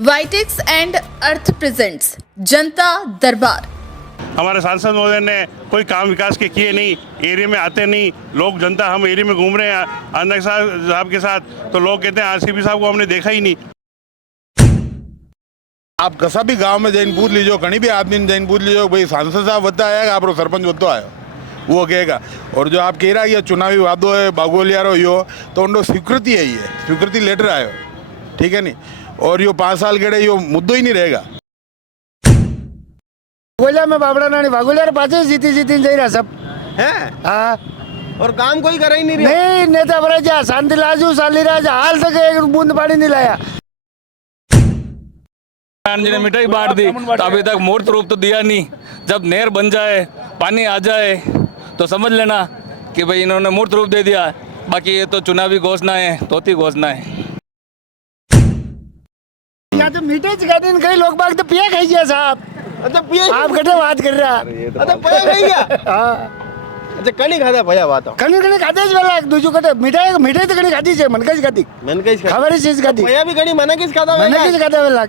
वाइटेक्स and earth presents जनता दरबार। हमारे सांसद महोदय ने कोई काम विकास के किए नहीं, एरिया में आते नहीं, लोग जनता हम एरिया में घूम रहे हैं अनक साहब के साथ, तो लोग कहते हैं आरसीपी साहब को हमने देखा ही नहीं। आप कसा भी गांव में जैन पूछ लीजिए, कहीं भी आदमी ने जैन पूछ लीजिए भाई सांसद साहब बता आएगा, आप सरपंच बतो आयो वो कहेगा। और जो आप कह रहा है ये चुनावी वादो है, बागोलियारो यो, तो उनको स्वीकृति है, ये स्वीकृति लेटर आयो, ठीक है नहीं। और यो 5 साल के यो मुद्दो ही नहीं रहेगा। बागोलिया में बाबड़ा नानी बागोलिया पाचे जीती जा रहा सब है। हाँ, और काम कोई कर ही नहीं रहा। नहीं नेता बड़ा जा शांति लाजू साली राजा हाल तक एक बूंद पानी नहीं लाया। जी ने मिठाई बांट दी तो अभी तक मूर्त रूप तो दिया नहीं। जब नहर बन जाए, पानी आ जाए तो समझ लेना कि भाई इन्होंने मूर्त रूप दे दिया। बाकी ये तो चुनावी घोषणा है, तोती घोषणा है। यहाँ तो मीठे चिकाते कई लोग बाग तो पिया खाई गया साहब। अच्छा पिया आप गठे बात कर रहा। अच्छा पया गई क्या? अच्छा कनी खादा भया बात हो। कनी खाते ज वाला दूजू कटे मिठाई तो कनी खाती छे मन कई खाती। मन कई खबर चीज खाती। भया भी कनी मन किस खाता मन किस खाता वाला।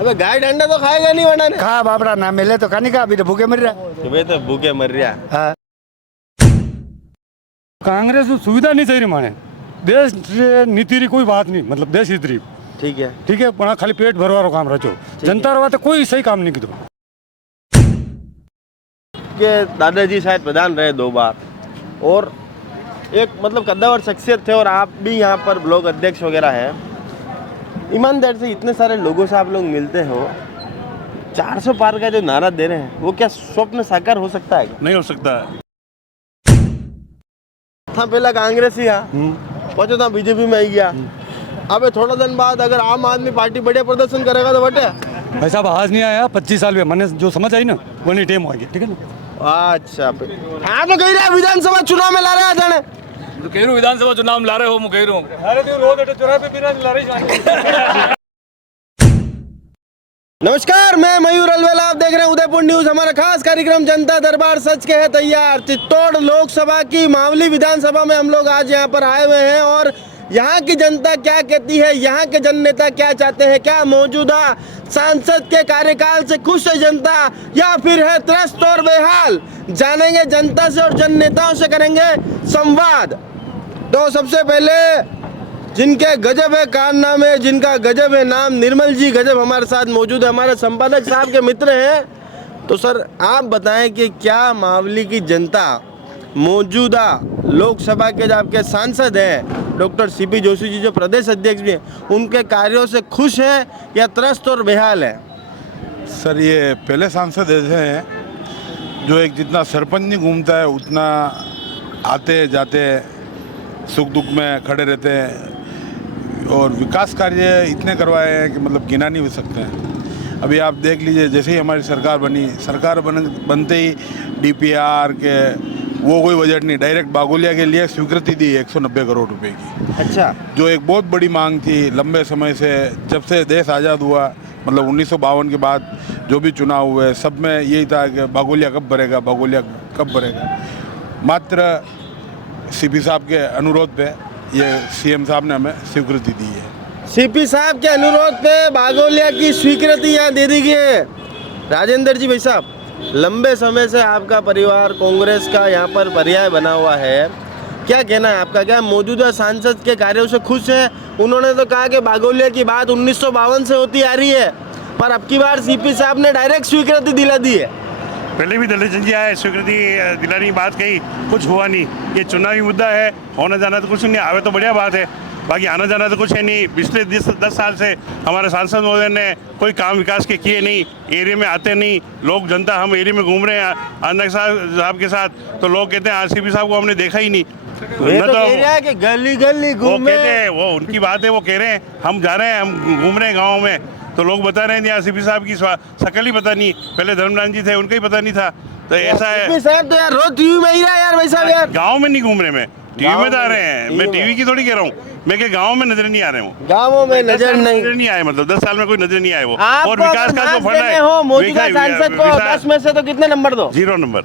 अबे गाय डंडा तो खाएगा नहीं वरना ने। खा बाबड़ा ना मिले तो खाने का, अभी तो भूखे मर रहा। वे तो भूखे मर रहा। हां कांग्रेस को सुविधा नहीं चाहिए माने देश नीति री कोई बात नहीं, मतलब देश हित री ठीक है पण खाली पेट भरवारो काम रचो, जनता रवा तो कोई सही काम नहीं कीधो। के दादाजी शायद प्रधान रहे 2 बार और एक मतलब कद्दावर शख्सियत थे, और आप भी यहाँ पर ब्लॉक अध्यक्ष वगैरह हैं। ईमानदार से इतने सारे लोगों से आप लोग मिलते हो, 400 पार का जो नारा दे रहे हैं वो क्या स्वप्न साकार हो सकता है? नहीं हो सकता। था पहला कांग्रेस ही पहुंचो था बीजेपी में आई गया। अब थोड़ा दिन बाद अगर आम आदमी पार्टी बढ़िया प्रदर्शन करेगा तो बटे भाई साहब आज नहीं आया 25 साल में मैंने जो समझ आई ना वो नहीं टेम हो गया, ठीक है ना। अच्छा हाँ तो कह रहे हैं विधानसभा चुनाव में ला रहे हैं जाने तो कह रहा विधानसभा चुनाव में ला रहे हो, मैं कह रहा हूँ। नमस्कार, मैं मयूर अलवेला, आप देख रहे हैं उदयपुर न्यूज। हमारा खास कार्यक्रम जनता दरबार सच के है तैयार। चित्तौड़ लोकसभा की मावली विधानसभा में हम लोग आज यहाँ पर आए हुए हैं, और यहाँ की जनता क्या कहती है, यहाँ के जन नेता क्या चाहते हैं, क्या मौजूदा सांसद के कार्यकाल से खुश है जनता या फिर है त्रस्त और बेहाल, जानेंगे जनता से और जन नेताओं से करेंगे संवाद। तो सबसे पहले जिनके गजब है कारनामे, जिनका गजब है नाम, निर्मल जी गजब हमारे साथ मौजूद है, हमारे संपादक साहब के मित्र हैं। तो सर आप बताएं कि क्या मावली की जनता मौजूदा लोकसभा के जो आपके सांसद हैं डॉक्टर सीपी जोशी जी जो प्रदेश अध्यक्ष भी हैं, उनके कार्यों से खुश है या त्रस्त और बेहाल है? सर ये पहले सांसद ऐसे हैं जो एक जितना सरपंच नहीं घूमता है उतना आते जाते सुख दुख में खड़े रहते हैं, और विकास कार्य इतने करवाए हैं कि मतलब गिना नहीं हो सकते हैं। अभी आप देख लीजिए, जैसे ही हमारी सरकार बनी, बनते ही डीपीआर के वो कोई बजट नहीं, डायरेक्ट बागोलिया के लिए स्वीकृति दी 190 करोड़ रुपए की। अच्छा, जो एक बहुत बड़ी मांग थी लंबे समय से, जब से देश आज़ाद हुआ, मतलब 1952 के बाद जो भी चुनाव हुए सब में यही था कि बागोलिया कब भरेगा, बागोलिया कब भरेगा। मात्र सीपी साहब के अनुरोध पे ये सीएम साहब ने हमें स्वीकृति दी है। सीपी साहब के अनुरोध पे बागोलिया की स्वीकृति यहाँ दे दी गई है। राजेंद्र जी भाई साहब, लंबे समय से आपका परिवार कांग्रेस का यहाँ पर पर्याय बना हुआ है, क्या कहना है आपका? क्या मौजूदा सांसद के कार्यों से खुश है? उन्होंने तो कहा कि बागोलिया की बात 1952 से होती आ रही है, पर अब की बार सीपी साहब ने डायरेक्ट स्वीकृति दिला दी है। पहले भी दलित जी आए, स्वीकृति दिलाने की बात कही, कुछ हुआ नहीं। ये चुनावी मुद्दा है, होना जाना तो कुछ नहीं, आवे तो बढ़िया बात है, बाकी आना जाना तो कुछ है नहीं। पिछले 10 साल से हमारे सांसद महोदय ने कोई काम विकास के किए नहीं, एरिया में आते नहीं, लोग जनता हम एरिया में घूम रहे हैं अनक साहब के साथ, तो लोग कहते हैं आरसीपी साहब को हमने देखा ही नहीं। वे तो कह रहा है कि गली गली घूमे, वो उनकी बात है, वो कह रहे हैं हम जा रहे हैं, हम घूम रहे हैं गाँव में, तो लोग बता रहे हैं आरसीपी साहब की शकल ही पता नहीं, पहले धर्मनाथ जी थे उनका ही पता नहीं था। तो ऐसा है साहब तो यार रोज टीवी में ही रहा यार वैसा यार। गाँव में नहीं घूम रहे, मैं टीवी में तो आ रहे हैं, मैं टीवी की थोड़ी कह रहा हूँ, मैं के गाँव में नजर नहीं आ रहे हूँ, गाँवों में नजर नहीं आए, मतलब 10 साल में कोई नजर नहीं आए वो। और विकास का जो फंड है मौजूदा सांसद को 10 में से तो कितने नंबर दो? 0 नंबर।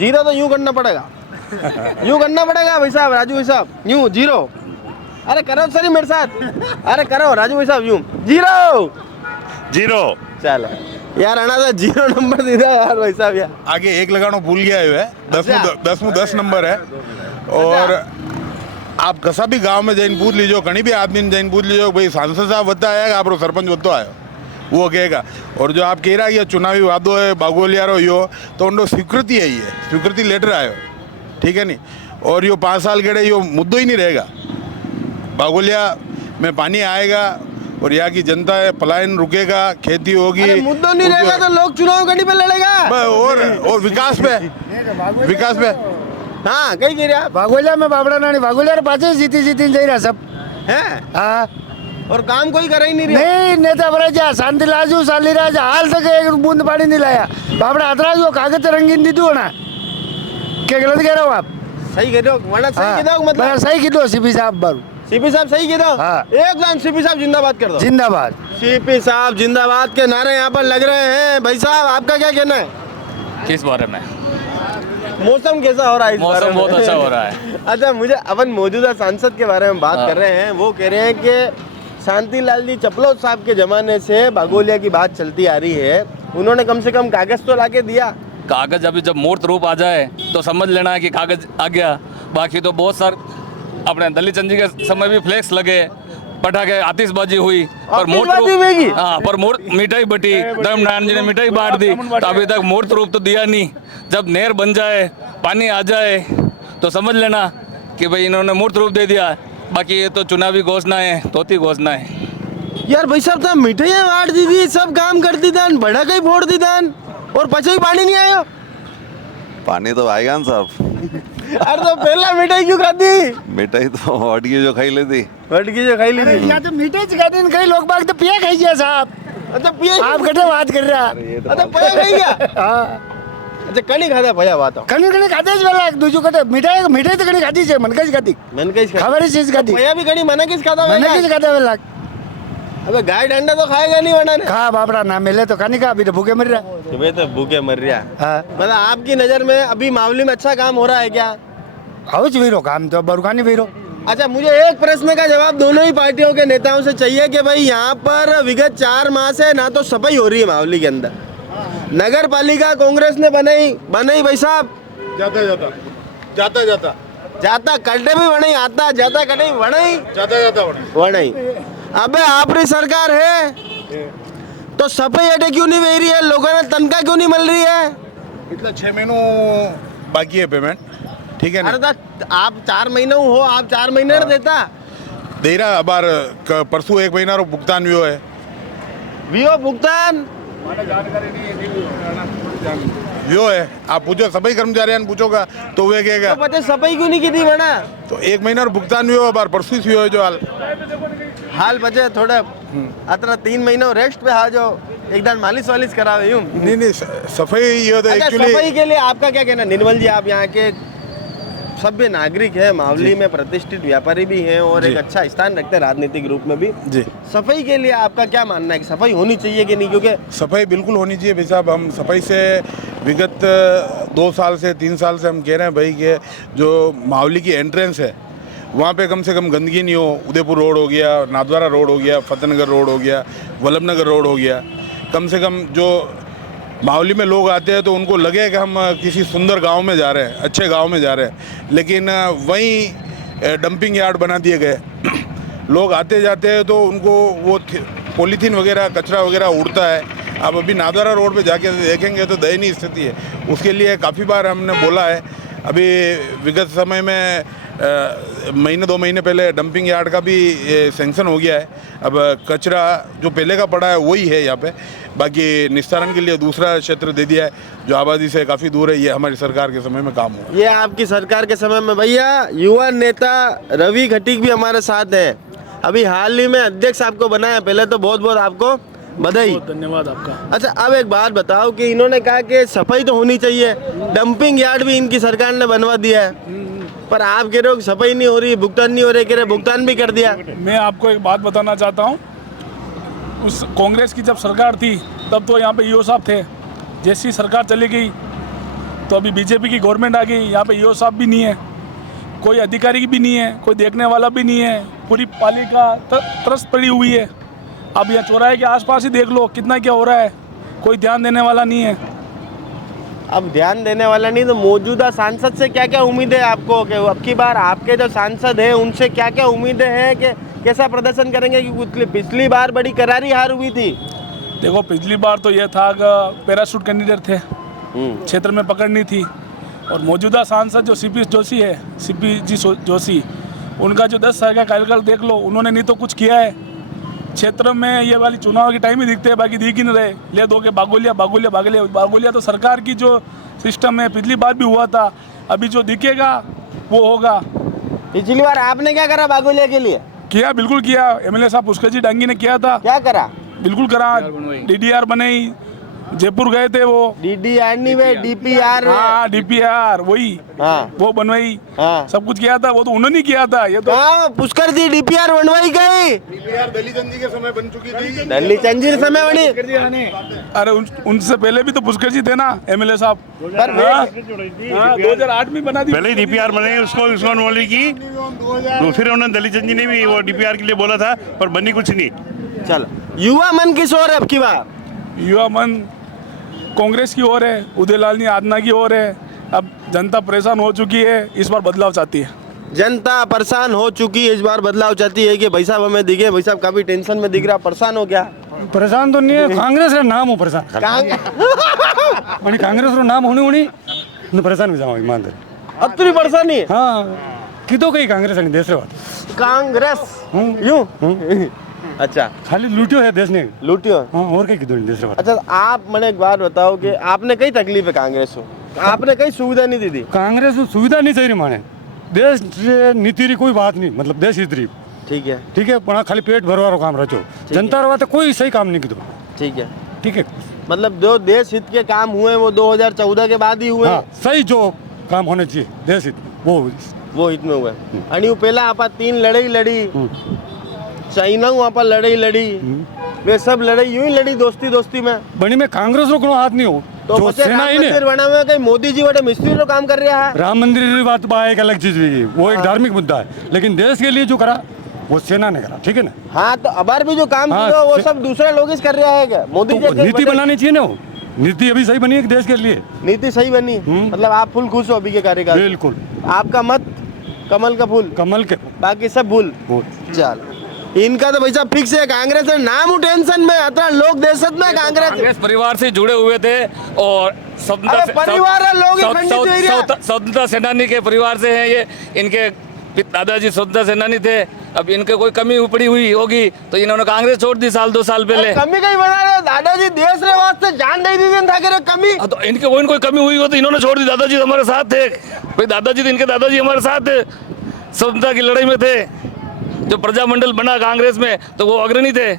0 तो यूं करना पड़ेगा यूं करना पड़ेगा भाई साहब, राजू भाई साहब, यूं 0। अरे करो सर मेरे साथ, अरे करो राजू भाई साहब यूं 0 जीरो चलो यार अना तो 0 नंबर दे दो यार भाई साहब यार। आगे एक लगाना भूल गया है, अच्छा। 10 नंबर है। और आप कसा भी गांव में जैन पूछ लीजिए, कहीं भी आदमी ने जैन पूछ लीजिए भाई सांसद साहब बता आएगा, आप सरपंच बतो आयो वो कहेगा। और जो आप कह रहा है ये चुनावी वादो है बागोलियारो यो, तो उनको स्वीकृति है, ये स्वीकृति लेटर आयो, ठीक है नहीं। और यो 5 साल के यो मुद्दो ही नहीं रहेगा, बागोलिया में पानी आएगा और यहाँ की जनता है पलायन रुकेगा, खेती होगी। अरे मुद्दा नहीं रहेगा तो लोग चुनाव कहीं पे लड़ेगा और विकास पे हाँ कहीं कह रहे आप वाघोलिया में बाबड़ा नानी वाघोलिया पाचे जीती जा रहा सब हैं हाँ और काम कोई कर ही नहीं रहा। नहीं नेता बड़ा जा शांति लाजू साली राजा हाल तक एक बूंद पानी नहीं लाया बाबड़ा हतरा जो कागज रंगीन दी होना क्या गलत कह रहे हो आप? सही कह रहे हो वरना सही कह दो मतलब सही की दो सीपी साहब बारू सीपी साहब सही कह दो हाँ। एक लाइन सीपी साहब जिंदाबाद कर दो। जिंदाबाद सीपी साहब जिंदाबाद के नारे यहाँ पर लग रहे हैं। भाई साहब आपका क्या कहना है? किस बारे में? मौसम कैसा हो रहा है इस बारे मौसम में? बहुत अच्छा हो रहा है। अच्छा मुझे अपन मौजूदा सांसद के बारे में बात कर रहे हैं। वो कह रहे हैं कि शांतिलाल जी चपलोत साहब के जमाने से बागोलिया की बात चलती आ रही है, उन्होंने कम से कम कागज तो लाके दिया। कागज अभी जब मूर्त रूप आ जाए तो समझ लेना है कि कागज आ गया। बाकी तो बहुत सारे अपने दलित चंद जी के समय भी फ्लेक्स लगे, पटाखे आतिशबाजी हुई, पर मूर्त रूप हाँ पर मिठाई बटी, धर्मनारायण जी ने मिठाई बांट दी, तो अभी तक मूर्त रूप तो दिया नहीं। जब नहर बन जाए पानी आ जाए तो समझ लेना कि भाई इन्होंने मूर्त रूप दे दिया। बाकी ये तो चुनावी घोषणा है, तोती घोषणा है। यार भाई साहब तो मिठाइयाँ बांट दी थी, सब काम कर दी दान, बड़ा कहीं फोड़ दी दान और पचे ही पानी नहीं आया। पानी तो आएगा ना साहब। अरे तो पहला मिठाई क्यों खाती? मिठाई तो हटकी जो खाई लेती, हटकी जो खाई ली थी। यहाँ तो मीठे सिखाते कई लोग बाग तो पिया खाई साहब। अच्छा पिया आप कटे बात कर रहा अच्छा पया खाई गया। अच्छा कनी खाता पया बात कनी खाते वाला दूसरो कटे मिठाई तो कनी खाती है मन का खाती मन कहीं खबर चीज खाती पया भी कनी मना किस खाता मन किस खाता वाला। अबे गाय डंडा तो खाएगा नहीं वरना ने। खा बाबड़ा ना मिले तो खाने का अभी तो भूखे मर रहा। तुम्हें तो भूखे मर रहा। हाँ मतलब आपकी नजर में अभी मावली में अच्छा काम हो रहा है क्या? हाउस वीरो काम तो बरुकानी वीरो। अच्छा मुझे एक प्रश्न का जवाब दोनों ही पार्टियों के नेताओं से चाहिए कि भाई यहाँ पर विगत 4 माह से ना तो सफाई हो रही है मावली के अंदर, नगर पालिका कांग्रेस ने बनाई भाई साहब जाता कटे भी बनाई आता जाता कटे बनाई अबे आपकी सरकार है तो सफाई अटे क्यों नहीं हो रही है? लोगों ने तनख्वाह क्यों नहीं मिल रही है? पिछला 6 महीनों बाकी है पेमेंट, ठीक है ना। अरे तो आप 4 महीने हो, आप 4 महीने ना देता दे रहा अबार परसों 1 महीना रो भुगतान भी है वियो भुगतान यो है। आप पूछो सफाई कर्मचारी पूछोगा तो वे कहेगा तो पता सफाई क्यों नहीं की थी बना? तो 1 महीना रो भुगतान भी हो, बार परसों ही है जो हाल बचे थोड़ा अतरा 3 महीनों रेस्ट पे आ जाओ, एकदम मालिश करावे यूं। नहीं सफाई ये तो अच्छा, एक्चुअली सफाई के लिए आपका क्या कहना? निर्मल जी आप यहाँ के सभ्य नागरिक हैं, मावली में प्रतिष्ठित व्यापारी भी हैं और एक अच्छा स्थान रखते हैं राजनीतिक रूप में भी जी। सफाई के लिए आपका क्या मानना है कि सफाई होनी चाहिए कि नहीं? क्योंकि सफाई बिल्कुल होनी चाहिए भाई साहब। हम सफाई से विगत 2 साल से 3 साल से हम कह रहे हैं भाई कि जो मावली की एंट्रेंस है वहाँ पे कम से कम गंदगी नहीं हो। उदयपुर रोड हो गया, नाथद्वारा रोड हो गया, फतेहनगर रोड हो गया, वल्लभनगर रोड हो गया, कम से कम जो मावली में लोग आते हैं तो उनको लगे कि हम किसी सुंदर गांव में जा रहे हैं, अच्छे गांव में जा रहे हैं। लेकिन वहीं डंपिंग यार्ड बना दिए गए। लोग आते जाते हैं तो उनको वो पॉलीथीन वगैरह कचरा वगैरह उड़ता है। आप अभी नाथद्वारा रोड पे जाके देखेंगे तो दयनीय स्थिति है। उसके लिए काफ़ी बार हमने बोला है। अभी विगत समय में महीने 2 महीने पहले डंपिंग यार्ड का भी सैंक्शन हो गया है। अब कचरा जो पहले का पड़ा है वही है यहाँ पे, बाकी निस्तारण के लिए दूसरा क्षेत्र दे दिया है जो आबादी से काफ़ी दूर है। ये हमारी सरकार के समय में काम हुआ। ये आपकी सरकार के समय में भैया युवा नेता रवि खटीक भी हमारे साथ हैं। अभी हाल ही में अध्यक्ष आपको बनाया, पहले तो बहुत बहुत आपको बधाई, धन्यवाद आपका। अच्छा अब एक बात बताओ कि इन्होंने कहा कि सफाई तो होनी चाहिए, डंपिंग यार्ड भी इनकी सरकार ने बनवा दिया है, पर आप कह रहे हो सफाई नहीं हो रही, भुगतान नहीं हो रही, कह रहे भुगतान भी कर दिया। मैं आपको एक बात बताना चाहता हूँ, उस कांग्रेस की जब सरकार थी तब तो यहाँ पे ईओ साहब थे। जैसी सरकार चली गई तो अभी बीजेपी की गवर्नमेंट आ गई, यहाँ पे ईओ साहब भी नहीं है। कोई अधिकारी भी नहीं है, कोई देखने वाला भी नहीं है, पूरी पालिका त्रस्त पड़ी हुई है। अब यह चौराहे के आसपास ही देख लो कितना क्या हो रहा है, कोई ध्यान देने वाला नहीं है। अब ध्यान देने वाला नहीं तो मौजूदा सांसद से क्या क्या उम्मीदें है आपको कि अब की बार आपके जो सांसद हैं उनसे क्या क्या उम्मीदें हैं कि कैसा प्रदर्शन करेंगे? क्योंकि पिछली बार बड़ी करारी हार हुई थी। देखो पिछली बार तो यह था कि पैराशूट कैंडिडेट थे, क्षेत्र में पकड़नी थी। और मौजूदा सांसद जो सीपी जोशी है, जोशी, उनका जो 10 साल का कार्यकाल देख लो, उन्होंने नहीं तो कुछ किया है क्षेत्र में। ये वाली चुनाव के टाइम ही दिखते हैं, बाकी दिख ही नहीं रहे। ले दो के बागोलिया तो सरकार की जो सिस्टम है, पिछली बार भी हुआ था, अभी जो दिखेगा वो होगा। पिछली बार आपने क्या करा बागोलिया के लिए? किया, बिल्कुल किया। एमएलए साहब पुष्कर जी डांगी ने किया था। क्या करा? बिल्कुल करा। डीडीआर बनाई, जयपुर गए थे वो। डीडीआर नहीं वे डीपीआर। हाँ डीपीआर वही, हाँ वो बनवाई। हाँ सब कुछ किया था, वो तो उन्होंने किया था। ये तो पुष्कर जी डीपीआर बनवाई गई। डीपीआर दिल्ली चंद जी के समय बन चुकी थी। दिल्ली चंद जी के समय बनी। अरे उनसे पहले भी तो पुष्कर जी थे ना एमएलए साहब। 2008 में बना दी। पहले ही डीपीआर बनाई, उसको बोली की, तो फिर उन्होंने दलित चंद जी ने भी वो डीपीआर के लिए बोला था, पर बनी कुछ नहीं। चलो, युवा मन किस ओर है अब की बार? युवा मन कांग्रेस की ओर है, उदयलाल आदना की ओर है। अब जनता परेशान हो चुकी है, इस बार बदलाव चाहती है। जनता परेशान हो चुकी है, इस बार बदलाव चाहती है कि भाई साहब हमें दिखे, भाई साहब काफी टेंशन में दिख रहा, परेशान हो गया। परेशान तो नहीं है, कांग्रेस रे नाम हो परेशान आणि कांग्रेस रो नाम होणी परेशान जाओ ईमानदार अतरी परेशानी है। हाँ कितो कही कांग्रेस आणि देश रे बात कांग्रेस यूं अच्छा खाली लूटियो है देश ने लूटियो। हाँ और कहीं कितो नहीं देश रे बात। अच्छा आप मैंने एक बात बताओ कि आपने कई तकलीफ है कांग्रेस को, आपने कई सुविधा नहीं दी थी। कांग्रेस को सुविधा नहीं चाहिए माने, देश रे नीति री कोई बात नहीं, मतलब देश हित री ठीक है पण खाली पेट भरवारो काम रचो, जनता रो कोई सही काम नहीं कितो। ठीक है मतलब जो देश हित के काम हुए वो 2014 के बाद ही हुए। हाँ, सही जो काम होने चाहिए देश हित वो हित में हुए। आणि वो पहला आपा 3 लड़ाई लड़ी, चाइना आपा लड़ाई लड़ी, वे सब लड़ाई यूं ही लड़ी दोस्ती में। बनी में कांग्रेस रो कोनो हाथ नहीं हो, तो जो सेना ही ने बना हुआ कहीं मोदी जी वाले मिस्त्री लोग काम कर रहा है। राम मंदिर की बात बा एक अलग चीज हुई, वो एक धार्मिक मुद्दा है, लेकिन देश के लिए जो करा वो सेना ने करा, ठीक है ना। हाँ तो अबार भी जो काम किया वो सब दूसरा लोग कर रहा है क्या? मोदी जी नीति बनानी चाहिए ना, वो नीति अभी सही बनी है देश के लिए, नीति सही बनी। मतलब आप फुल खुश हो अभी के कार्यकाल? बिल्कुल। आपका मत कमल का फूल, कमल के बाकी सब भूल। चल इनका तो भाई साहब फिक्स है, कांग्रेस है नाम टेंशन में आता लोग देशत में। कांग्रेस परिवार से जुड़े हुए थे और स्वतंत्रता सेनानी के परिवार से हैं ये। इनके दादाजी स्वतंत्रता सेनानी थे, अब इनके कोई कमी उपड़ी हुई होगी तो इन्होंने कांग्रेस छोड़ दी 2 साल पहले। कमी कहीं बना रहे दादाजी, देश रे वास्ते जान दे दी था कि कमी। तो इनके कोई कमी हुई हो तो इन्होंने छोड़ दी। दादाजी हमारे साथ थे भाई, दादाजी इनके दादाजी हमारे साथ थे, स्वतंत्रता की लड़ाई में थे। जो प्रजामंडल बना कांग्रेस में तो वो अग्रणी थे।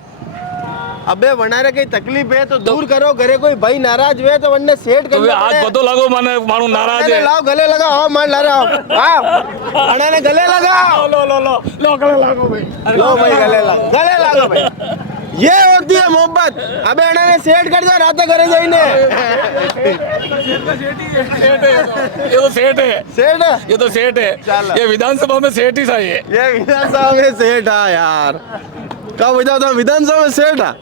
अबे बनाने की तकलीफ है तो दूर करो, घरे कोई भाई नाराज हुए तो वरने सेट कर। तो आज पतो लगो माने मानू नाराज है। लाओ गले लगाओ, मान ला रहा हूं। हां बनाने गले लगाओ, लो गले लगाओ भाई, लो भाई गले लगाओ भाई। ये होती है मोहब्बत। अबे अने सेट कर जा रात घरे जाइने। ये तो सेठ है, सेठ ये तो सेठ है। ये विधानसभा में सेठ ही सही है। ये विधानसभा में सेठ है यार, कब बताओ विधानसभा में सेठ है?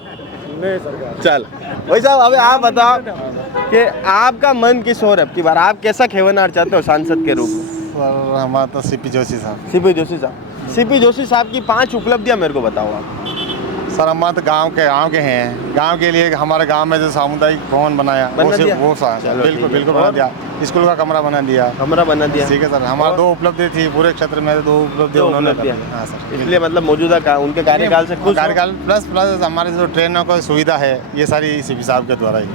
चल भाई साहब अबे आप बताओ कि आपका मन किस ओर है अब की बार? आप कैसा खेवनार चाहते हो सांसद के रूप में? हमारा तो सीपी जोशी साहब। सीपी जोशी साहब की 5 उपलब्धियां मेरे को बताओ आप। सर हमारे तो गांव के हैं, गांव के लिए हमारे गांव में जो सामुदायिक भवन बनाया वो बिल्कुल बना दिया। स्कूल का कमरा बना दिया। ठीक है सर, हमारा 2 उपलब्धि थी पूरे क्षेत्र में, 2 उपलब्धि उन्होंने दिया। हाँ सर, इसलिए मतलब मौजूदा उनके कार्यकाल से खुश? कार्यकाल प्लस हमारे जो ट्रेनों का सुविधा है ये सारी सीपी साहब के द्वारा ही।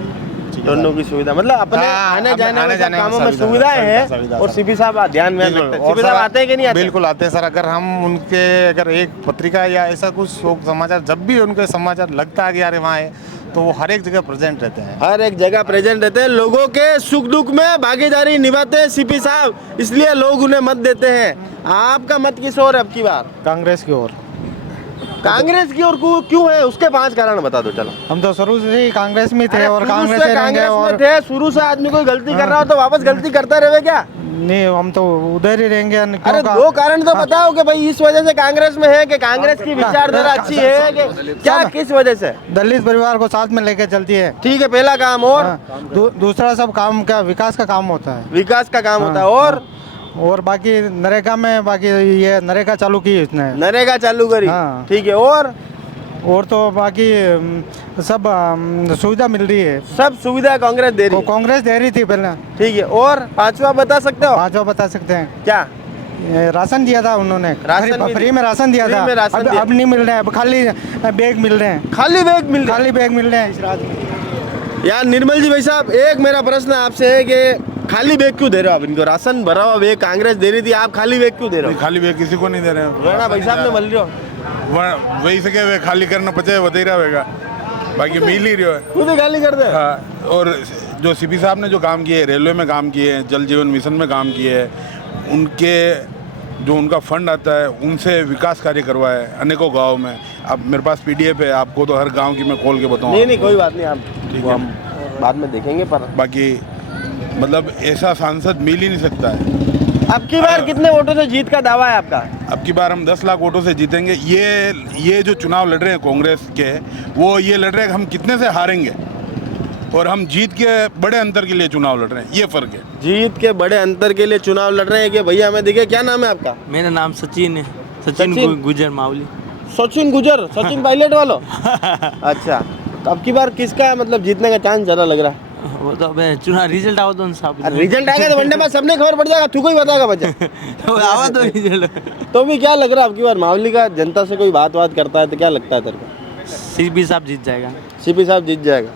दोनों की सुविधा मतलब अपने आने जाने कामों में सुविधाएं हैं और सीपी साहब ध्यान में रखते हैं। सीपी साहब आते हैं कि नहीं आते? बिल्कुल आते हैं सर। अगर हम उनके एक पत्रिका या ऐसा कुछ समाचार जब भी उनके समाचार लगता है कि यार वहाँ है तो वो हर एक जगह प्रेजेंट रहते हैं। हर एक जगह प्रेजेंट रहते हैं, लोगों के सुख दुख में भागीदारी निभाते हैं सीपी साहब, इसलिए लोग उन्हें मत देते हैं। आपका मत किस ओर अब की बार? कांग्रेस की ओर। कांग्रेस की ओर क्यों है? उसके 5 कारण बता दो। चलो हम तो शुरू से ही कांग्रेस में थे और कांग्रेस में थे। शुरू से आदमी कोई गलती कर रहा हो तो वापस गलती करता रहे क्या? नहीं हम तो उधर ही रहेंगे अरे दो कारण तो बताओ कि भाई इस वजह से कांग्रेस में है कि कांग्रेस की विचारधारा अच्छी है कि क्या, किस वजह से? दलित परिवार को साथ में लेके चलती है। ठीक है, पहला काम। और दूसरा सब काम का विकास का काम होता है। विकास का काम होता है। और बाकी नरेगा में बाकी ये नरेगा चालू की इसने, नरेगा चालू करी। हाँ। ठीक है। और तो बाकी सब सुविधा मिल रही है। सब सुविधा कांग्रेस दे रही है। कांग्रेस दे रही थी पहले। ठीक है। और पांचवा बता सकते हो? पांचवा बता सकते हैं। क्या? ये राशन दिया था उन्होंने, राशन फ्री में राशन दिया फ्री था। में राशन दिया। अब नहीं मिल रहे हैं, अब खाली बैग मिल रहे हैं। खाली बैग मिल रहे खाली बैग मिल रहे हैं इस रात में। यार निर्मल जी भाई साहब, एक मेरा प्रश्न आपसे है कि खाली बैग क्यों दे रहे हो आप इनको? राशन भरा हुआ बैग कांग्रेस दे रही थी, आप खाली बैग क्यों दे रहे हो? खाली बैग किसी को नहीं दे रहे हैं। राणा भाई साहब ने बोल रहे हो वही सके वे खाली करना पचे वतेरा होगा, बाकी मिल ही रहा है। खुद ही खाली कर दे। हाँ, और जो सीपी साहब ने जो काम किए, रेलवे में काम किए, जल जीवन मिशन में काम किए, उनके जो उनका फंड आता है उनसे विकास कार्य करवाए अनेकों गाँव में। अब मेरे पास PDF है, आपको तो हर गांव की मैं खोल के बताऊँ। नहीं कोई बात नहीं, आप वो हम बाद में देखेंगे। पर बाकी मतलब ऐसा सांसद मिल ही नहीं सकता है। अब की बार कितने वोटों से जीत का दावा है आपका? अब की बार हम 10 लाख वोटों से जीतेंगे। ये जो चुनाव लड़ रहे हैं कांग्रेस के, वो ये लड़ रहे हैं कि हम कितने से हारेंगे, और हम जीत के बड़े अंतर के लिए चुनाव लड़ रहे हैं। ये फर्क है। जीत के बड़े अंतर के लिए चुनाव लड़ रहे हैं कि भैया हमें दिखे। क्या नाम है आपका? मेरा नाम सचिन है, सचिन गुजर मावली। सचिन गुजर, सचिन पायलट वालों। अच्छा, अब की बार किसका मतलब जीतने का चांस ज्यादा लग रहा है? वो तो अब चुनाव रिजल्ट आवा तो साहब, रिजल्ट आ गया तो वनडे बाद सबने खबर पड़ जाएगा, तू को ही बताएगा बच्चा। आवा तो रिजल्ट। तो भी क्या लग रहा है अब की बार मावली का? जनता से कोई बात करता है तो क्या लगता है तेरे को? सीपी साहब जीत जाएगा। सीपी साहब जीत जाएगा।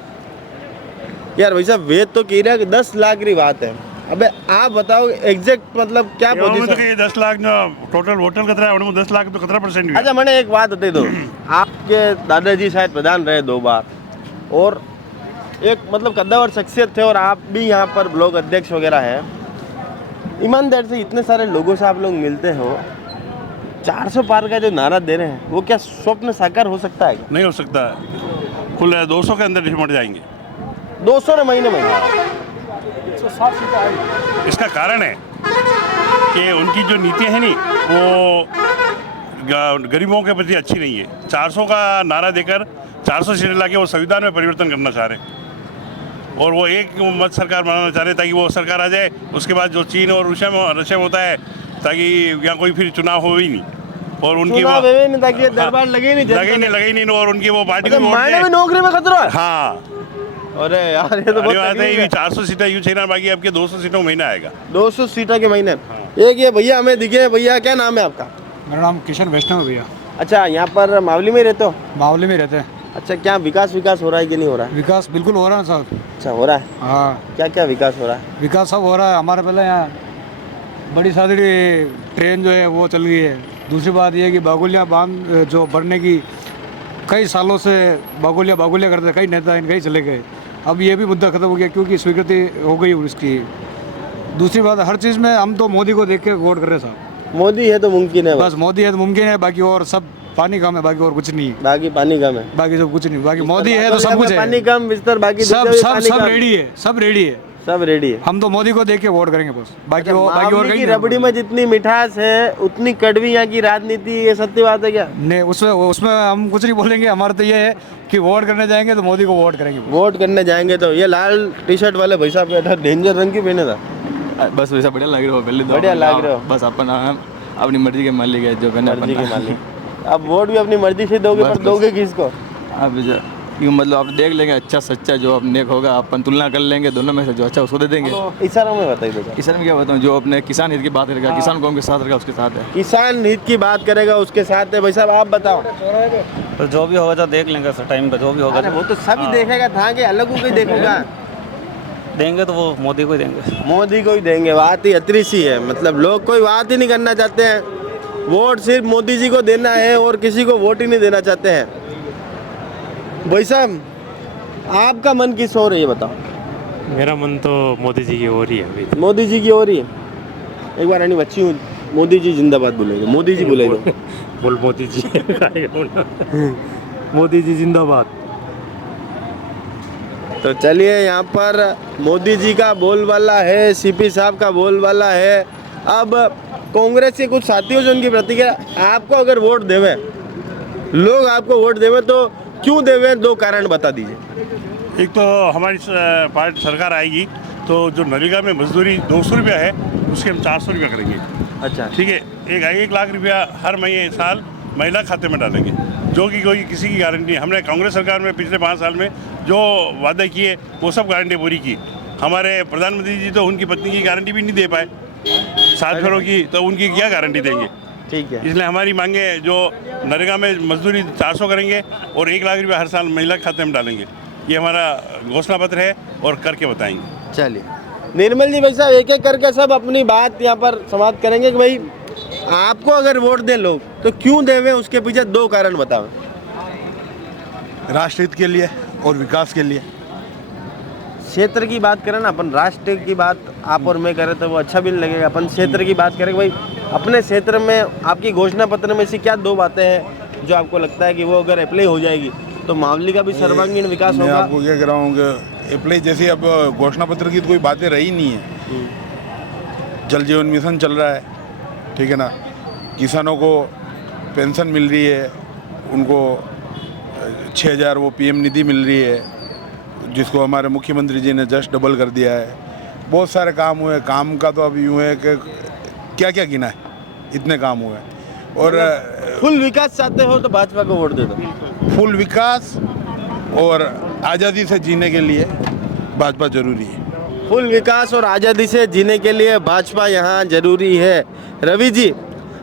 यार भाई साहब वेद तो कह रहा है कि 10 लाख की बात है। अबे आप बताओ एग्जैक्ट मतलब क्या पोजीशन? तो 10 लाख टोटल वोटर खतरा है, 10 लाख तो 15%। अच्छा मैंने एक बात बता दो, आपके दादाजी शायद प्रधान रहे 2 बार, और एक मतलब कद्दावर शख्सियत थे, और आप भी यहाँ पर ब्लॉक अध्यक्ष वगैरह हैं। ईमानदार से इतने सारे लोगों से आप लोग मिलते हो, 400 पार का जो नारा दे रहे हैं वो क्या स्वप्न साकार हो सकता है? नहीं हो सकता है, कुल 200 के अंदर निपट जाएंगे। 200 महीने में? इसका कारण है कि उनकी जो नीतियाँ हैं नहीं, वो गरीबों के प्रति अच्छी नहीं है। 400 का नारा देकर 400 सीटें लाके वो संविधान में परिवर्तन करना चाह रहे हैं, और वो एक मत सरकार बनाना चाह रहे हैं ताकि वो सरकार आ जाए, उसके बाद जो चीन और रशिया में होता है, ताकि यहाँ कोई फिर चुनाव हो ही नहीं, और उनकी ताकि दरबार लगे नहीं, और उनकी वो पार्टी को में नौकरी में खतरा है। हाँ, अरे यार ये तो बहुत बात है। 400 सीटें यूँ चाहिए, बाकी आपके 200 सीटों महीना आएगा। 200 सीटें के महीने। एक ये भैया हमें दिखे, भैया क्या नाम है आपका? मेरा नाम किशन वैष्णव भैया। अच्छा, यहाँ पर मावली में रहते हो? मावली में रहते हैं। अच्छा, क्या विकास हो रहा है कि नहीं हो रहा है? विकास बिल्कुल हो रहा है साहब। अच्छा, हो रहा है। हाँ, क्या क्या विकास हो रहा है? विकास सब हो रहा है। हमारे पहले यहाँ बड़ी सारी ट्रेन जो है वो चल गई है। दूसरी बात ये है कि बागुलिया बांध जो भरने की कई सालों से बागुलिया करते, कई नेता इनके चले गए। अब ये भी मुद्दा खत्म हो गया क्योंकि स्वीकृति हो गई उसकी। दूसरी बात, हर चीज़ में हम तो मोदी को देख के वोट कर रहे हैं साहब। मोदी है तो मुमकिन है, बस मोदी है तो मुमकिन है, बाकी और सब पानी कम है, बाकी और कुछ नहीं। बाकी पानी कम है, बाकी सब कुछ नहीं। बाकी मोदी है तो सब कुछ है। पानी कम बिस्तर, बाकी सब रेडी है, सब रेडी है, सब रेडी है। हम तो मोदी को देख के वोट करेंगे बस, बाकी और कहीं। रबड़ी में जितनी मिठास है उतनी कड़वी यहाँ की राजनीति, ये सत्य बात है क्या? नहीं, उसमें हम कुछ नहीं बोलेंगे। हमारा तो ये है कि वोट करने जाएंगे तो मोदी को वोट करेंगे। वोट करने जाएंगे तो ये लाल टी शर्ट वाले भाई साहब बैठा, डेंजर रंग की पहने था। बस वैसा बढ़िया लग रहे हो, पहले बढ़िया लग रहे हो। बस अपनी मर्जी के मालिक है, जो मर्जी के मालिक। अब वोट भी अपनी मर्जी से दोगे, पर दोगे किसको? अब यूँ मतलब आप देख लेंगे अच्छा सच्चा जो अब नेक होगा, अपन तुलना कर लेंगे दोनों में से, जो अच्छा उसको दे देंगे। इशारों में बताइए। इशारों में क्या बताऊँ, जो अपने किसान हित की बात करेगा, किसान कौम के साथ रहेगा, उसके साथ है। किसान हित की बात करेगा उसके साथ है। भाई साहब आप बताओ। तो जो भी होगा तो देख लेंगे सर, टाइम पे जो भी होगा। वो तो सभी देखेगा था कि अलग को देखूंगा। देंगे तो वो मोदी को ही देंगे। मोदी को ही देंगे। बात ही अतरी सी है, मतलब लोग कोई बात ही नहीं करना चाहते हैं। वोट सिर्फ मोदी जी को देना है और किसी को वोट ही नहीं देना चाहते हैं। भाई साहब आपका मन किस ओर है ये बताओ? मेरा मन तो मोदी जी की ओर ही है अभी। मोदी जी की ओर ही। एक बार बच्ची हूँ, मोदी जी जिंदाबाद बोलेंगे। मोदी जी बोलेंगे। बोल मोदी जी। मोदी जी जिंदाबाद। तो चलिए, यहाँ पर मोदी जी का बोलबाला है, सीपी साहब का बोलबाला है। अब कांग्रेस के कुछ साथियों से उनकी प्रतिक्रिया, आपको अगर वोट देवे, लोग आपको वोट देवे तो क्यों देवे, 2 कारण बता दीजिए। एक तो हमारी पार्टी सरकार आएगी तो जो नरेगा में मजदूरी 200 रुपया है उसके हम 400 रुपया करेंगे। अच्छा, ठीक है, 1 लाख रुपया हर महीने साल महिला खाते में डालेंगे, जो कि कोई किसी की गारंटी नहीं। हमने कांग्रेस सरकार में पिछले 5 साल में जो वादे किए वो सब गारंटी पूरी की। हमारे प्रधानमंत्री जी तो उनकी पत्नी की गारंटी भी नहीं दे पाए 7 करोड़ की, तो उनकी क्या गारंटी देंगे। ठीक है, इसलिए हमारी मांगे जो नरेगा में मजदूरी 400 करेंगे और 1 लाख रुपया हर साल महिला खाते में डालेंगे, ये हमारा घोषणा पत्र है और करके बताएंगे। चलिए निर्मल जी, भाई साहब एक एक करके सब अपनी बात यहाँ पर समाप्त करेंगे कि भाई आपको अगर वोट दे लोग तो क्यों देवे, उसके पीछे 2 कारण बताओ। राष्ट्रहित के लिए और विकास के लिए। क्षेत्र की बात करें ना, अपन राष्ट्र की बात आप और मैं करें तो वो अच्छा भी नहीं लगेगा। अपन क्षेत्र की बात करें भाई, अपने क्षेत्र में आपकी घोषणा पत्र में ऐसी क्या 2 बातें हैं जो आपको लगता है कि वो अगर अप्लाई हो जाएगी तो मावली का भी सर्वांगीण विकास मैं होगा। आपको क्या कह रहा हूँ कि अप्लाई जैसे अब घोषणा पत्र की तो कोई बातें रही नहीं है। जल जीवन मिशन चल रहा है, ठीक है ना, किसानों को पेंशन मिल रही है, उनको 6,000 वो PM निधि मिल रही है, जिसको हमारे मुख्यमंत्री जी ने जस्ट डबल कर दिया है। बहुत सारे काम हुए, काम का तो अभी यूँ है कि क्या क्या गिना है, इतने काम हुए। और फुल विकास चाहते हो तो भाजपा को वोट दे दो। फुल विकास और आज़ादी से जीने के लिए भाजपा जरूरी है। फुल विकास और आज़ादी से जीने के लिए भाजपा यहाँ जरूरी है। रवि जी,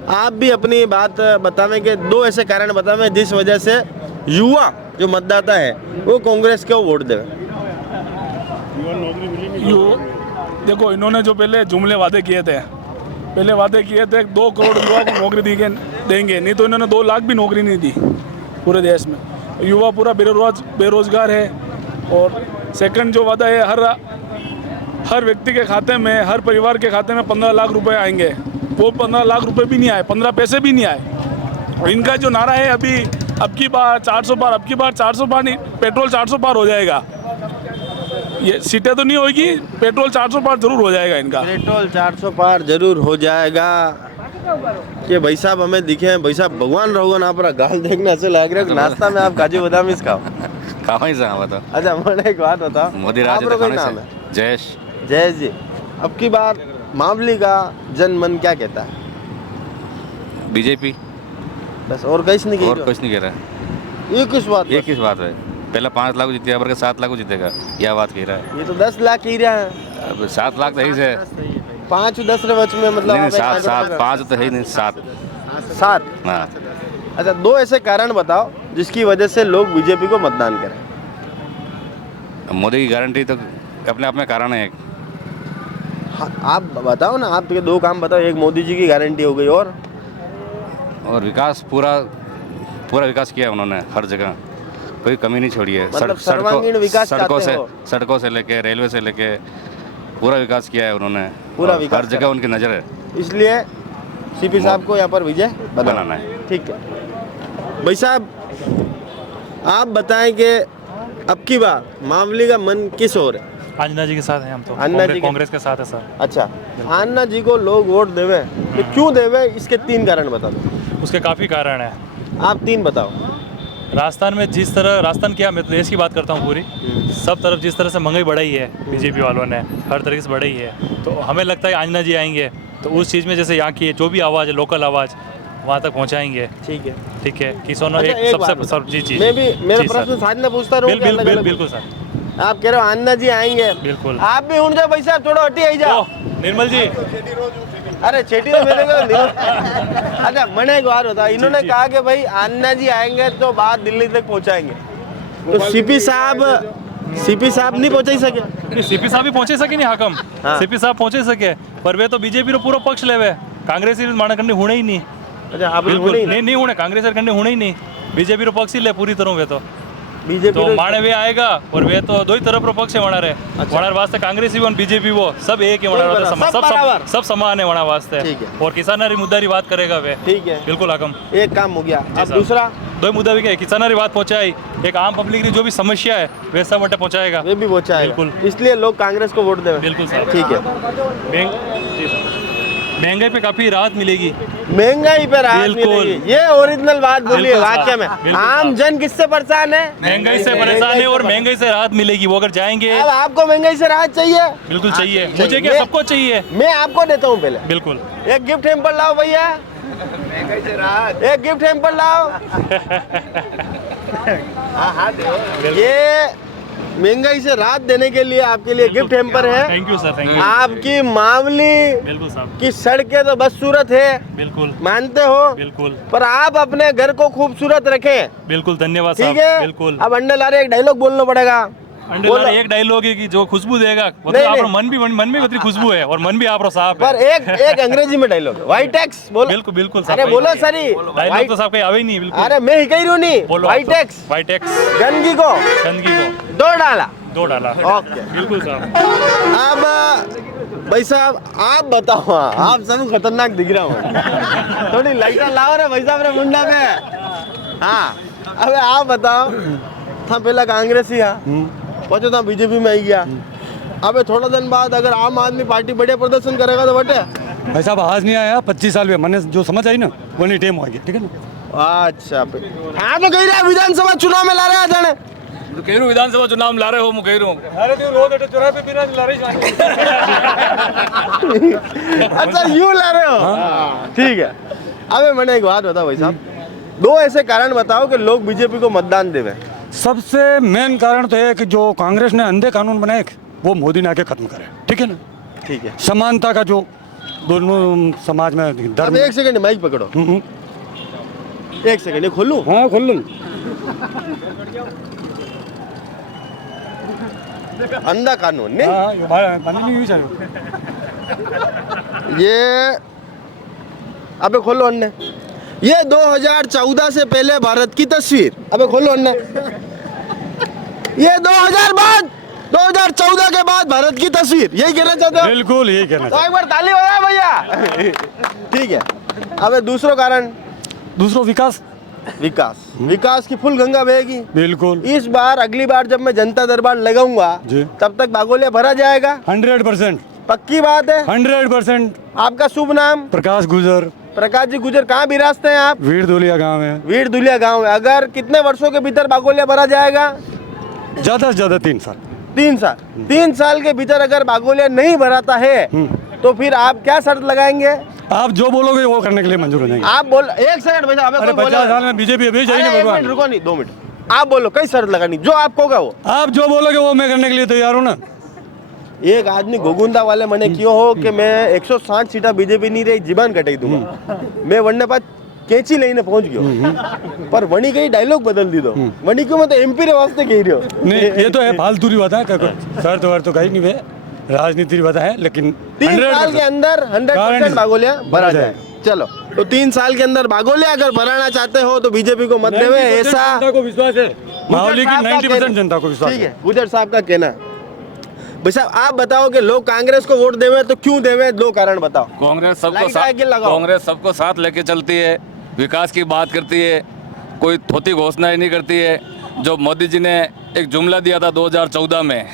आप भी अपनी बात बतावें कि 2 ऐसे कारण बतावें जिस वजह से युवा जो मतदाता है वो कांग्रेस को वोट देवे। देखो, इन्होंने जो पहले जुमले वादे किए थे, 2 करोड़ युवा को नौकरी देंगे, नहीं तो इन्होंने 2 लाख भी नौकरी नहीं दी पूरे देश में। युवा पूरा बेरोजगार है। और सेकंड जो वादा है, हर व्यक्ति के खाते में, हर परिवार के खाते में 15 लाख रुपए आएंगे। वो 15 लाख रुपए भी नहीं आए, 15 पैसे भी नहीं आए। और इनका जो नारा है अभी, अब की बार 400 पार, अब की बार 400 पार नहीं, पेट्रोल 400 पार हो जाएगा। ये सीटें तो नहीं होगी, पेट्रोल 400 पार जरूर हो जाएगा इनका। पेट्रोल 400 पार जरूर हो जाएगा। कि भाई साहब हमें दिखे हैं, भाई साहब भगवान रहोगे ना, पर गाल देखने से लग रहा है नाश्ता में आप काजू बादाम इस खाओ। कहाँ ही बता। अच्छा, मैंने एक बात बताओ, मोदी राज आप लोग का नाम है? जयेश जी। अब की बार मावली का जनमन क्या कहता है? बीजेपी, बस और कुछ नहीं और कुछ नहीं कह रहा है। ये किस बात? ये किस बात है? पहला 5 लाख जीतेगा, अब 7 लाख जीतेगा, यह बात कह रहा है। ये तो 10 लाख ही रहा है। अब 7 लाख सही से 5-10 बच में मतलब नहीं, 7 5 तो है ही नहीं, 7। हाँ। अच्छा, 2 ऐसे कारण बताओ जिसकी वजह से लोग बीजेपी को मतदान करें। मोदी की गारंटी तो अपने आप में कारण है एक। हाँ, आप बताओ ना, आप 2 काम बताओ। एक मोदी जी की गारंटी हो गई, और विकास पूरा विकास किया उन्होंने, हर जगह कोई कमी नहीं छोड़ी है। मतलब सर्वांगीण विकास सड़कों से लेके रेलवे से लेके पूरा विकास किया है उन्होंने, पूरा विकास हर जगह उनकी नज़र है। इसलिए सीपी साहब को यहाँ पर विजय बनाना है। ठीक है भाई साहब, आप बताएं कि अब की बार मावली का मन किस ओर है? अन्ना जी के साथ हैं हम तो, कांग्रेस के साथ है सर। अच्छा, अन्ना जी को लोग वोट देवे तो क्यों देवे, इसके 3 कारण बता दो। उसके काफ़ी कारण है, आप 3 बताओ। राजस्थान में जिस तरह, राजस्थान क्या, मैं देश की बात करता हूँ पूरी, सब तरफ जिस तरह से महंगाई बढ़ाई है बीजेपी वालों ने, हर तरीके से बढ़ाई है, तो हमें लगता है अन्ना जी आएंगे तो उस चीज़ में जैसे यहाँ की जो भी आवाज़ है, लोकल आवाज़ वहाँ तक पहुँचाएंगे। ठीक है, ठीक है। किसानों अच्छा, एक सबसे जी मैं भी मेरा प्रश्न साधना पूछता रहूँ। बिल्कुल सर, आप कह रहे हो अन्ना जी आएंगे, बिल्कुल। आप भी उठ जाओ भाई साहब, थोड़ा हटी आई जाओ। निर्मल जी, अरे चेटी तो मेरे को। अच्छा, मैंने एक बात बता, इन्होंने कहा कि भाई अन्ना जी आएंगे तो बात दिल्ली तक पहुंचाएंगे, तो सीपी साहब नहीं पहुंचा सके। सीपी साहब भी पहुंचे सके नहीं, हाकम सीपी साहब पहुंचे सके, पर वे तो बीजेपी रो पूरा पक्ष लेवे, कांग्रेस माने करने होने ही नहीं। अच्छा, आप बिल्कुल नहीं होने, कांग्रेस करने होने ही नहीं, बीजेपी रो पक्ष ही ले पूरी तरह। वे तो बीजेपी तो माने वे आएगा, और वे तो 2 ही तरफ रो पक्ष है वहाँ रे। वहाँ वास्ते कांग्रेस भी और बीजेपी वो सब एक ही, वहाँ सब समान है वहाँ वास्ते। और किसान मुद्दा की बात करेगा वे। ठीक है, बिल्कुल हाकम। एक काम हो गया। अब दूसरा दो मुद्दा भी क्या किसानरी बात पहुंचाई, एक आम पब्लिक की जो भी समस्या है वैसा वोटे पहुंचाएगा। वे भी पहुंचाएगा, बिल्कुल। इसलिए लोग कांग्रेस को वोट देवे। बिल्कुल साहब। ठीक है। जी साहब। महंगाई पे काफी राहत मिलेगी। महंगाई पे राहत बिल्कुल। मिलेगी, ये ओरिजिनल बात बोली है वाक्य में। बिल्कुल आम जन किससे परेशान है? महंगाई से परेशान है और महंगाई से राहत मिलेगी। वो अगर जाएंगे, अब आपको महंगाई से राहत चाहिए? बिल्कुल चाहिए। मुझे क्या, सबको चाहिए। मैं आपको देता हूँ पहले। बिल्कुल। एक गिफ्ट हैम्पर लाओ भैया, एक गिफ्ट हैम्पर लाओ। ये महंगाई से राहत देने के लिए आपके लिए गिफ्ट हैम्पर है। Thank you sir, thank you. आपकी मावली बिल्कुल साहब की सड़कें तो बदसूरत है, बिल्कुल मानते हो, बिल्कुल, पर आप अपने घर को खूबसूरत रखें। बिल्कुल धन्यवाद ठीक साहब। है, बिल्कुल। अब अंडे ला रहे एक डायलॉग बोलना पड़ेगा। अंडे एक डायलॉग है कि जो खुशबू देगा वो तो आप मन में उतनी खुशबू है और मन भी आप साफ है। पर एक अंग्रेजी में डायलॉग व्हाइट एक्स बोलो। बिल्कुल बिल्कुल। अरे बोलो सरी, डायलॉग तो सबके आवे ही नहीं। बिल्कुल। अरे मैं ही कह रही हूँ नहीं, व्हाइट एक्स। White x. गंदगी को दो डाला। ओके बिल्कुल साहब। अब भाई साहब आप बताओ, आप सब खतरनाक दिख रहा हूँ, थोड़ी लाइटर लाओ रे भाई साहब रे मुंडा में। हाँ अबे आप बताओ, था पहला कांग्रेस ही पहुंचो था बीजेपी में आई गया। अबे थोड़ा दिन बाद अगर आम आदमी पार्टी बढ़िया प्रदर्शन करेगा तो बटे भाई साहब आज नहीं आया, 25 साल में मैंने जो समझ आई ना वो नहीं टेम हो गया। ठीक है ना। अच्छा हाँ तो कह रहे हैं विधानसभा चुनाव में ला रहे हैं जाने कह रहा विधानसभा चुनाव में ला रहे हो, मैं कह रहा हूँ। अच्छा यूं ला रहे हो, ठीक है। अबे मैंने एक बात बताओ भाई साहब, दो ऐसे कारण बताओ कि लोग बीजेपी को मतदान देवे। सबसे मेन कारण तो है कि जो कांग्रेस ने अंधे कानून बनाए वो मोदी ने आके खत्म करे। ठीक है ना। ठीक है। समानता का जो दोनों समाज में अब एक सेकंड माइक पकड़ो, एक सेकंड खोलूं। हाँ खोल लो। अंधा कानून नहीं, ये अबे खोलो अन्ने, ये 2014 से पहले भारत की तस्वीर। अबे खोलो अन्ने, ये 2014 के बाद भारत की तस्वीर। यही कहना चाहते हो? बिल्कुल यही कहना तो एक बार ताली हो जाए भैया। ठीक है। अबे दूसरा कारण, दूसरा विकास। विकास की फुल गंगा बहेगी। बिल्कुल। इस बार अगली बार जब मैं जनता दरबार लगाऊंगा तब तक बागोलिया भरा जाएगा। 100% पक्की बात है। 100%। आपका शुभ नाम? प्रकाश गुजर। प्रकाश जी गुजर, कहाँ विरासते हैं आप? वीर दुलिया गाँव है। वीर दुलिया गाँव है। अगर कितने वर्षों के भीतर बागोलिया भरा जाएगा? ज्यादा से ज्यादा 3 साल। 3 साल। 3 साल के भीतर अगर बागोलिया नहीं भराता है तो फिर आप क्या शर्त लगाएंगे? आप जो बोलोगे वो करने के लिए मंजूर हो जाएंगे। आप बोल, एक सेकंड भैया, 50 साल में बीजेपी अभी जाएगी भगवान। रुको नहीं, 2 मिनट। आप बोलो, कई शर्त लगानी, जो आप कहोगे वो। आप जो बोलोगे वो मैं करने के लिए तैयार हूँ ना। एक आदमी गोगुंदा वाले मैंने क्यों हो कि मैं 160 सीटा बीजेपी नहीं रही जीवन कटाई दूंगा, मैं वरने पास कैंची लेने पहुंच गयो, पर वणी कहीं डायलॉग बदल दी दो। वणी क्यों, मैं तो एमपी रे वास्ते कह रही हो। नहीं ये तो है फालतू की बात है, शर्त वर्त तो कहीं नहीं है, राजनीति की बात है। लेकिन 3 साल के अंदर 100% बागोलिया भरा जाए। चलो तो 3 साल के अंदर बागोलिया अगर भराना चाहते हो तो बीजेपी को मत देवे, ऐसा जनता को विश्वास है। माहौली की 90% जनता को विश्वास है। ठीक है, गुजर साहब का कहना है। भाई साहब आप बताओ कि लोग कांग्रेस को वोट देवे तो क्यों देवे, 2 कारण बताओ। कांग्रेस सबको साथ लेके चलती है, विकास की बात करती है, कोई थोती घोषणाएं नहीं करती है। जो मोदी जी ने एक जुमला दिया था 2014 में,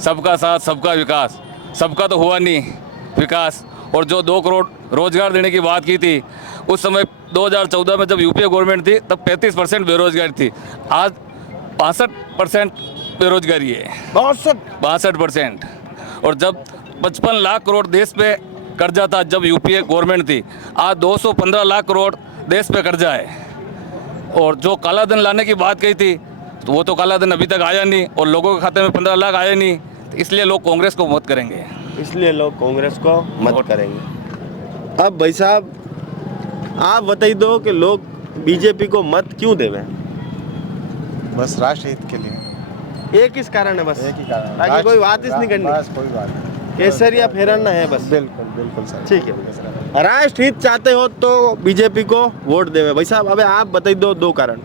सबका साथ सबका विकास, सबका तो हुआ नहीं विकास। और जो 2 करोड़ रोजगार देने की बात की थी उस समय 2014 में जब यूपीए गवर्नमेंट थी तब 35% बेरोजगारी थी, आज 65% बेरोजगारी है। 62%। और जब 55 लाख करोड़ देश पे कर्जा था जब यूपीए गवर्नमेंट थी, आज 215 लाख करोड़ देश पे कर्जा है। और जो काला धन लाने की बात कही थी तो वो तो काला धन अभी तक आया नहीं और लोगों के खाते में 15 लाख आया नहीं, तो इसलिए लोग कांग्रेस को मत करेंगे। इसलिए लोग कांग्रेस को मत करेंगे। अब भाई साहब आप बताइए दो कि लोग बीजेपी को मत क्यों देवे? बस राष्ट्र हित के लिए। एक किस कारण है? बस एक ही कारण, ताकि कोई बात नहीं करनी, बस कोई बात नहीं, केसरिया फेरना है बस। बिल्कुल बिल्कुल सर। ठीक है, राष्ट्र हित चाहते हो तो बीजेपी को वोट देवे। भाई साहब अबे आप बताइए दो 2 कारण।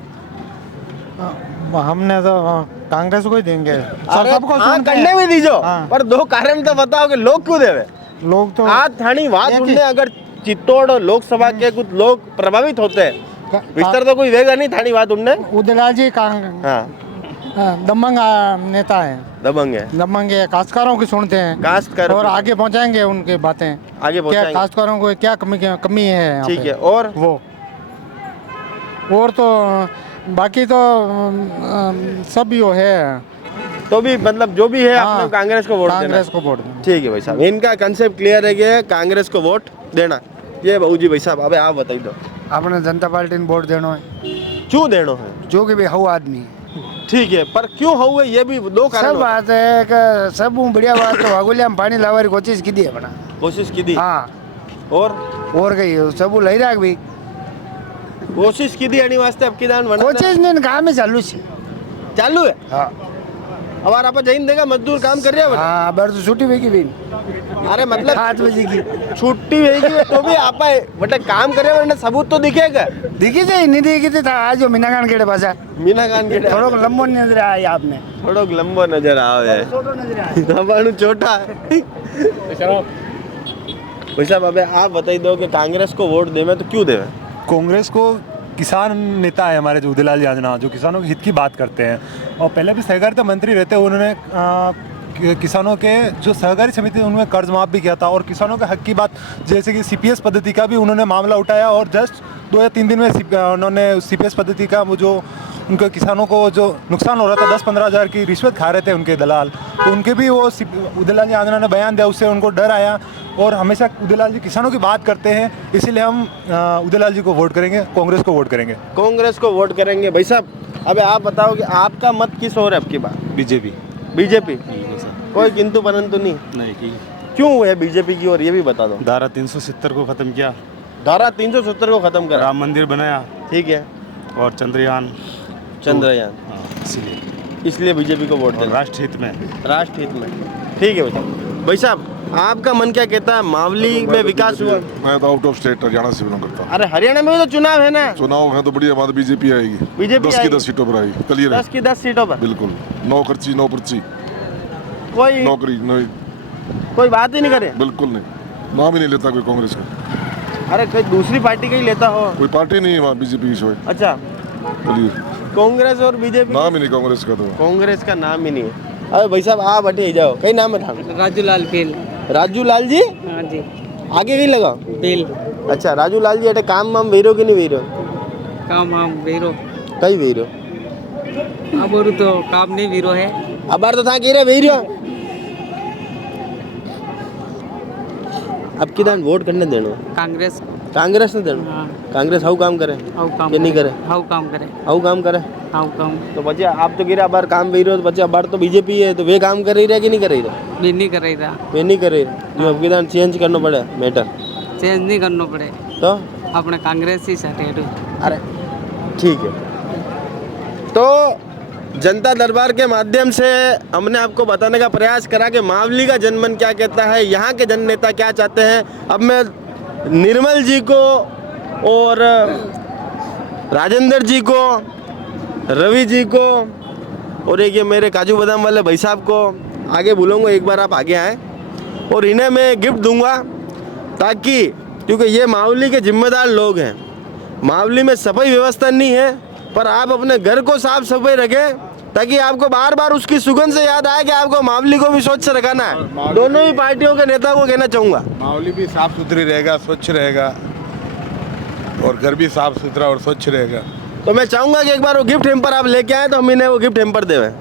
हमने तो कांग्रेस को ही देंगे। हाँ करने भी दीजो, पर 2 कारण तो बताओ कि लोग क्यों देवे। लोग तो आज थानी बात सुनने अगर चित्तौड़ लोकसभा के कुछ लोग प्रभावित होते हैं विस्तार तो कोई वेगा नहीं थानी बात उनने उदयलाल जी हाँ दबंग नेता है, दबंग है, दबंग है, काश्तकारों की सुनते हैं काश्तकारों और की। आगे पहुंचाएंगे उनकी बातें, आगे क्या पहुंचाएंगे। काश्तकारों को क्या कमी है यहाँ ठीक पे। है और और तो बाकी तो सब यो है, तो भी मतलब जो भी है हाँ, अपने कांग्रेस को वोट देना। कांग्रेस को वोट देना। ठीक है भाई साहब, इनका कंसेप्ट क्लियर है कि कांग्रेस को वोट देना। ये बहू जी भाई साहब अबे आप बताई दो अपने जनता पार्टी ने वोट देना है, क्यों देना है? जो कि भी हव आदमी है। ठीक है, पर क्यों हुआ ये भी दो कारण सब बात है कि सब बढ़िया बात तो वागुलिया में पानी लावारी कोशिश की दी है बना, कोशिश की दी। हाँ और कही सब लई राख भी कोशिश की दी एनी वास्ते अब की दान बना कोशिश ने काम है चालू है। हाँ हमारा आप जैन देगा मजदूर काम कर रहे हैं हाँ बार तो छुट्टी हुई भी अरे मतलब 7 बजे की छुट्टी होगी तो भी आप बटे काम करे वरना सबूत तो दिखेगा। दिखी थी नहीं दिखी थी आज जो मीना खान के पास मीना खान के थोड़ा लंबो नजर आया आपने, थोड़ा लंबो नजर आवे छोटा भाई साहब अबे आप बताई दो कि कांग्रेस को वोट देवे तो क्यों देवे? कांग्रेस को किसान नेता है हमारे जो उदयलाल यादव जो किसानों के हित की बात करते हैं और पहले भी सहकारिता मंत्री रहते हुए उन्होंने किसानों के जो सहकारी समिति उनमें कर्ज माफ भी किया था और किसानों के हक की बात जैसे कि सीपीएस पद्धति का भी उन्होंने मामला उठाया और जस्ट 2 या 3 दिन में उन्होंने सीपीएस पद्धति का वो जो उनके किसानों को जो नुकसान हो रहा था 10-15 हज़ार की रिश्वत खा रहे थे उनके दलाल, तो उनके भी वो उदयलाल यादव ने बयान दिया, उससे उनको डर आया और हमेशा उदयलाल जी किसानों की बात करते हैं, इसीलिए हम उदयलाल जी को वोट करेंगे, कांग्रेस को वोट करेंगे। कांग्रेस को वोट करेंगे। भाई साहब अबे आप बताओ कि आपका मत किस ओर है आपकी बात? बीजेपी। बीजेपी कोई किंतु परंतु नहीं क्यों है बीजेपी की ओर ये भी बता दो। धारा 370 को खत्म किया, धारा 370 को खत्म करा, राम मंदिर बनाया, ठीक है, और चंद्रयान इसलिए बीजेपी को वोट देना राष्ट्र हित में। राष्ट्र हित में, ठीक है भाई साहब आपका मन क्या कहता है? मावली में विकास हुआ? मैं तो आउट ऑफ स्टेट हरियाणा से बिलोंग करता हूँ। अरे हरियाणा में भी तो चुनाव है ना? चुनाव है तो बढ़िया बात, बीजेपी आएगी। बीजेपी 10 की 10 सीटों पर आएगी, क्लियर है। 10 की 10 सीटों पर बिल्कुल, 9 खर्ची 9 पर्ची, कोई नौकरी नहीं, कोई बात ही नहीं करे, बिल्कुल नहीं, नाम ही नहीं लेता कोई कांग्रेस का। अरे कोई दूसरी पार्टी का ही लेता हो? कोई पार्टी नहीं है वहाँ बीजेपी की शोए। अच्छा, क्लियर, कांग्रेस और बीजेपी नाम ही नहीं कांग्रेस का, तो कांग्रेस का नाम ही नहीं है। अरे भाई साहब आप हटे जाओ, कई नाम है? राजू लाल पील। राजू लाल जी? हाँ जी। आगे कहीं लगा पील। अच्छा राजू लाल जी, अटे काम वाम वेरो कि नहीं वेरो? काम हम वीरो कई वेरो? अब और तो काम नहीं वीरो है। अब बार तो था कह रहे वेरो। अब की दान वोट करने देना कांग्रेस कांग्रेस ने देना। हाँ। कांग्रेस हाउ काम करे काम कि नहीं करे? हाउ काम करे हाउ काम करे हाउ काम तो बच्चे आप तो कह रहे बार काम वेरो, तो बच्चे अब बार तो बीजेपी है तो वे काम कर रही है कि नहीं कर रही है? भी नहीं कर रही था। वे नहीं कर रही है, जो अब की दान चेंज करना पड़े मैटर चेंज नहीं करना पड़े तो अपने कांग्रेस ही सटेड। अरे ठीक है, तो जनता दरबार के माध्यम से हमने आपको बताने का प्रयास करा कि मावली का जनमन क्या कहता है, यहाँ के जन नेता क्या चाहते हैं। अब मैं निर्मल जी को और राजेंद्र जी को, रवि जी को और एक ये मेरे काजू बादाम वाले भाई साहब को आगे बुलाऊंगा, एक बार आप आगे आए और इन्हें मैं गिफ्ट दूंगा, ताकि क्योंकि ये मावली के जिम्मेदार लोग हैं, मावली में सफाई व्यवस्था नहीं है, पर आप अपने घर को साफ सफाई रखें ताकि आपको बार बार उसकी सुगंध से याद आए कि आपको मावली को भी स्वच्छ रखना है। दोनों ही पार्टियों के नेताओं को कहना चाहूँगा, मावली भी साफ सुथरी रहेगा, स्वच्छ रहेगा और घर भी साफ सुथरा और स्वच्छ रहेगा। तो मैं चाहूँगा कि एक बार वो गिफ्ट हेम्पर आप लेके आए तो हम इन्हें वो गिफ्ट हेम्पर देवें।